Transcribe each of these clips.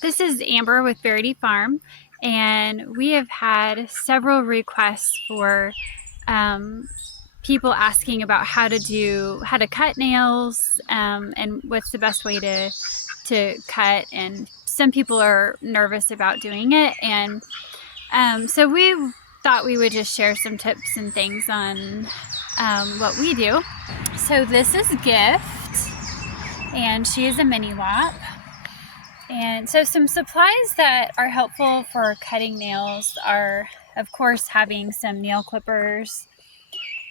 This is Amber with Verity Farm, and we have had several requests for people asking about how to cut nails, and what's the best way to cut. And some people are nervous about doing it, and so we thought we would just share some tips and things on what we do. So this is Gift, and she is a mini lop. And so some supplies that are helpful for cutting nails are, of course, having some nail clippers.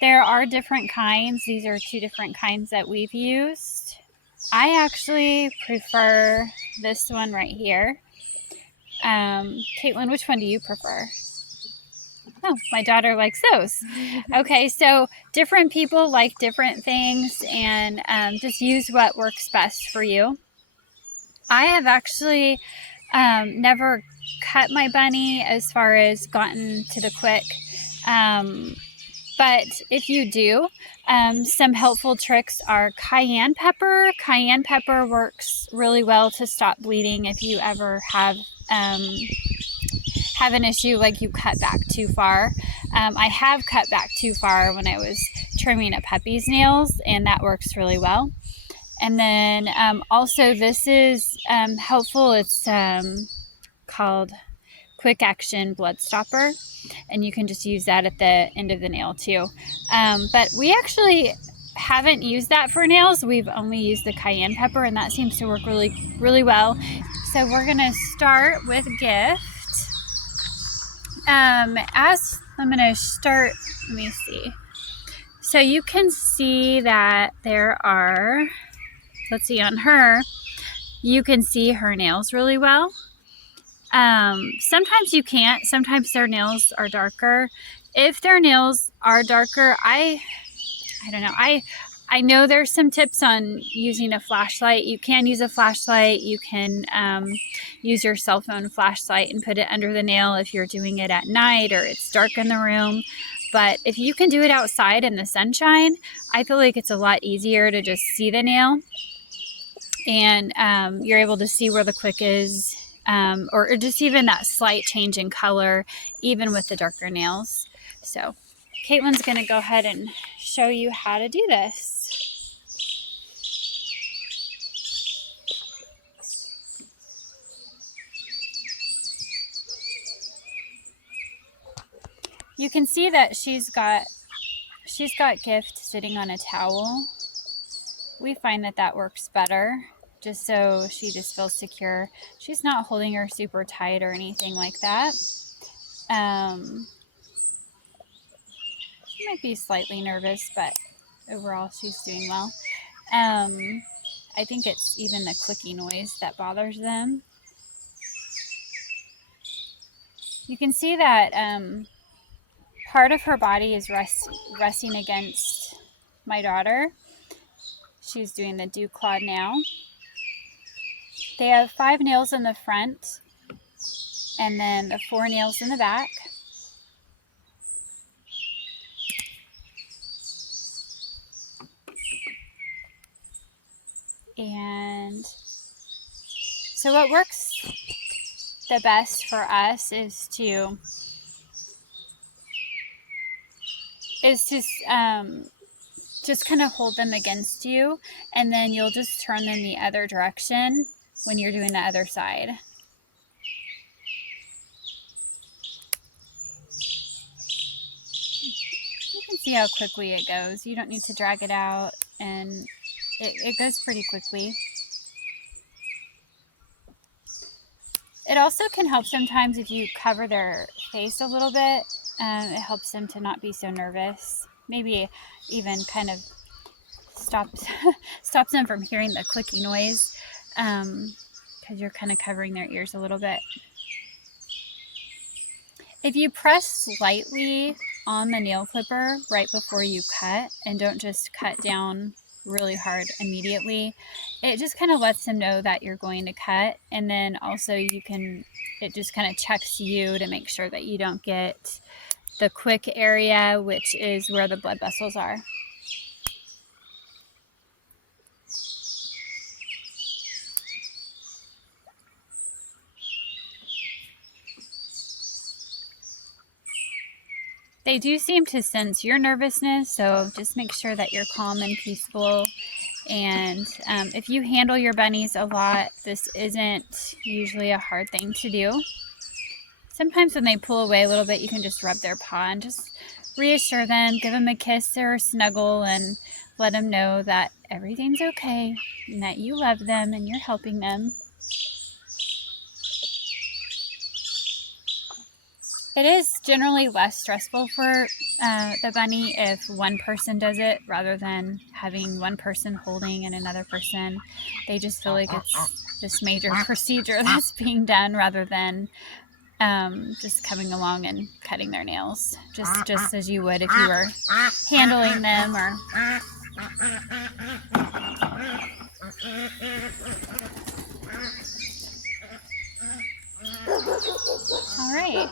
There are different kinds. These are two different kinds that we've used. I actually prefer this one right here. Caitlin, which one do you prefer? Oh, my daughter likes those. Okay, so different people like different things, and just use what works best for you. I have actually never cut my bunny as far as gotten to the quick. But if you do, some helpful tricks are cayenne pepper. Cayenne pepper works really well to stop bleeding if you ever have an issue like you cut back too far. I have cut back too far when I was trimming a puppy's nails, and that works really well. And then also this is helpful. It's called Quick Action Blood Stopper, and you can just use that at the end of the nail too. But we actually haven't used that for nails. We've only used the cayenne pepper, and that seems to work really, really well. So we're gonna start with Gift. Let me see. So you can see that there are, let's see, on her, you can see her nails really well. Sometimes you can't. Sometimes their nails are darker. If their nails are darker, I don't know. I know there's some tips on using a flashlight. You can use a flashlight. You can use your cell phone flashlight and put it under the nail if you're doing it at night or it's dark in the room. But if you can do it outside in the sunshine, I feel like it's a lot easier to just see the nail. And you're able to see where the quick is, or just even that slight change in color, even with the darker nails. So Caitlin's going to go ahead and show you how to do this. You can see that she's got Gift sitting on a towel. We find that works better, just so she just feels secure. She's not holding her super tight or anything like that. She might be slightly nervous, but overall she's doing well. I think it's even the clicky noise that bothers them. You can see that part of her body is resting against my daughter. She's doing the dew claw now. They have 5 nails in the front, and then the 4 nails in the back. And so what works the best for us is to just kind of hold them against you, and then you'll just turn them the other direction when you're doing the other side. You can see how quickly it goes. You don't need to drag it out, and it goes pretty quickly. It also can help sometimes if you cover their face a little bit. It helps them to not be so nervous. Maybe even kind of stops them from hearing the clicky noise, because you're kind of covering their ears a little bit. If you press slightly on the nail clipper right before you cut, and don't just cut down really hard immediately, it just kind of lets them know that you're going to cut. And then also it just kind of checks you to make sure that you don't get the quick area, which is where the blood vessels are. They do seem to sense your nervousness, so just make sure that you're calm and peaceful. And if you handle your bunnies a lot, this isn't usually a hard thing to do. Sometimes when they pull away a little bit, you can just rub their paw and just reassure them, give them a kiss or a snuggle, and let them know that everything's okay and that you love them and you're helping them. It is generally less stressful for the bunny if one person does it rather than having one person holding and another person. They just feel like it's this major procedure that's being done rather than just coming along and cutting their nails, just as you would if you were handling them. Or all right,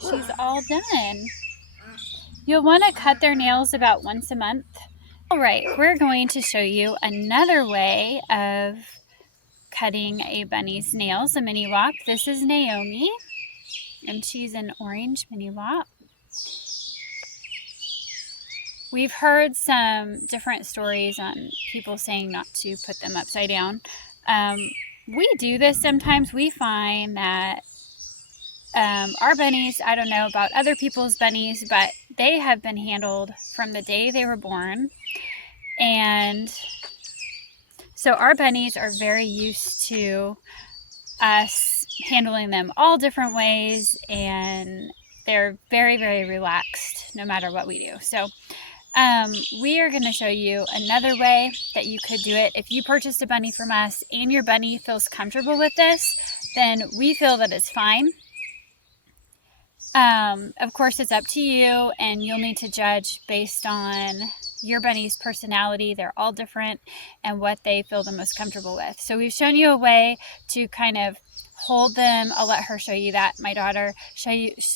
she's all done. You'll want to cut their nails about once a month. All right, we're going to show you another way of cutting a bunny's nails, a mini wop. This is Naomi, and she's an orange mini wop. We've heard some different stories on people saying not to put them upside down. We do this sometimes. We find that our bunnies, I don't know about other people's bunnies, but they have been handled from the day they were born. And so our bunnies are very used to us handling them all different ways, and they're very, very relaxed no matter what we do. So we are going to show you another way that you could do it. If you purchased a bunny from us and your bunny feels comfortable with this, then we feel that it's fine. Of course, it's up to you, and you'll need to judge based on your bunny's personality. They're all different and what they feel the most comfortable with. So we've shown you a way to kind of hold them. I'll let her show you that, my daughter.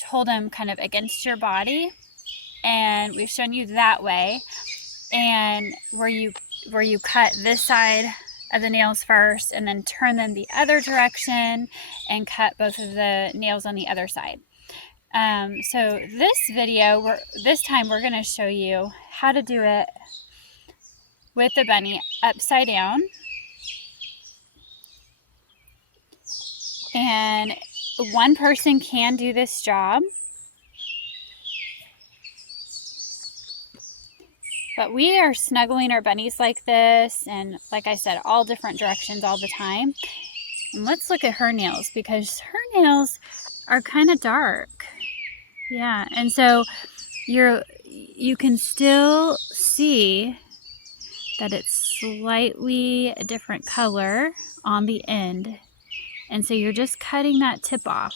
Hold them kind of against your body. And we've shown you that way. And where you cut this side of the nails first and then turn them the other direction and cut both of the nails on the other side. So this video, this time we're going to show you how to do it with the bunny upside down. And one person can do this job. But we are snuggling our bunnies like this, and like I said, all different directions all the time. And let's look at her nails, because her nails are kind of dark. Yeah, and so you can still see that it's slightly a different color on the end. And so you're just cutting that tip off.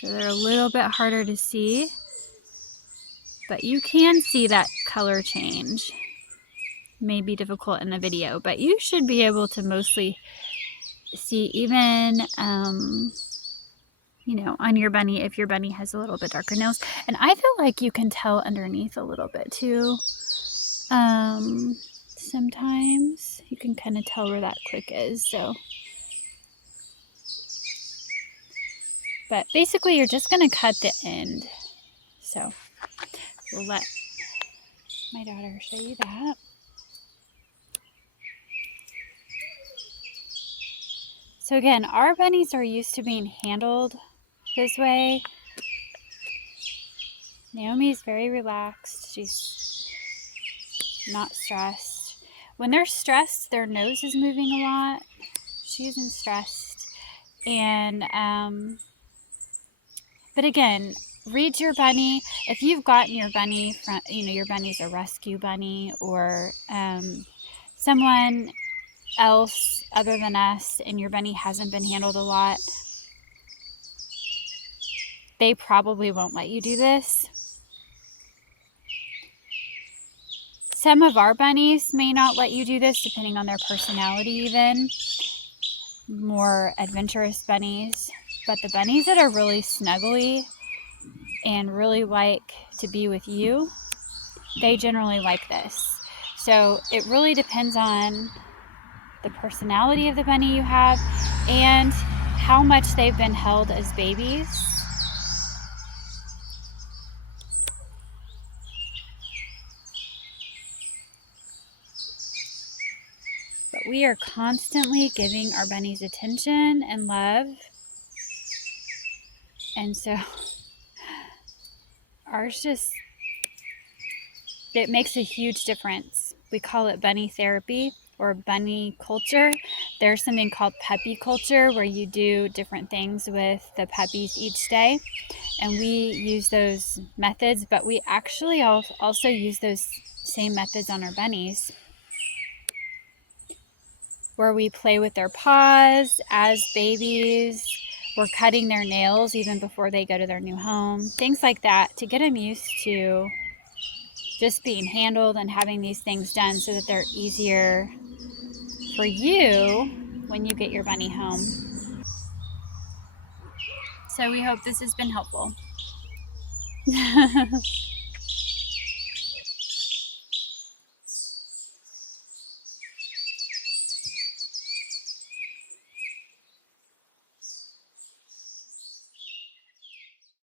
So they're a little bit harder to see, but you can see that color change. May be difficult in the video, but you should be able to mostly see, even you know, on your bunny, if your bunny has a little bit darker nails. And I feel like you can tell underneath a little bit too. Sometimes you can kind of tell where that click is. So, but basically you're just going to cut the end. So we'll let my daughter show you that. So again, our bunnies are used to being handled this way. Naomi is very relaxed. She's not stressed. When they're stressed, their nose is moving a lot. She isn't stressed. And, but again, read your bunny. If you've gotten your bunny from, you know, your bunny's a rescue bunny, or someone else other than us, and your bunny hasn't been handled a lot, they probably won't let you do this. Some of our bunnies may not let you do this, depending on their personality even. More adventurous bunnies. But the bunnies that are really snuggly and really like to be with you, they generally like this. So it really depends on the personality of the bunny you have and how much they've been held as babies. But we are constantly giving our bunnies attention and love. And so ours it makes a huge difference. We call it bunny therapy or bunny culture. There's something called puppy culture where you do different things with the puppies each day. And we use those methods, but we actually also use those same methods on our bunnies, where we play with their paws as babies. We're cutting their nails even before they go to their new home. Things like that to get them used to just being handled and having these things done so that they're easier for you when you get your bunny home. So we hope this has been helpful.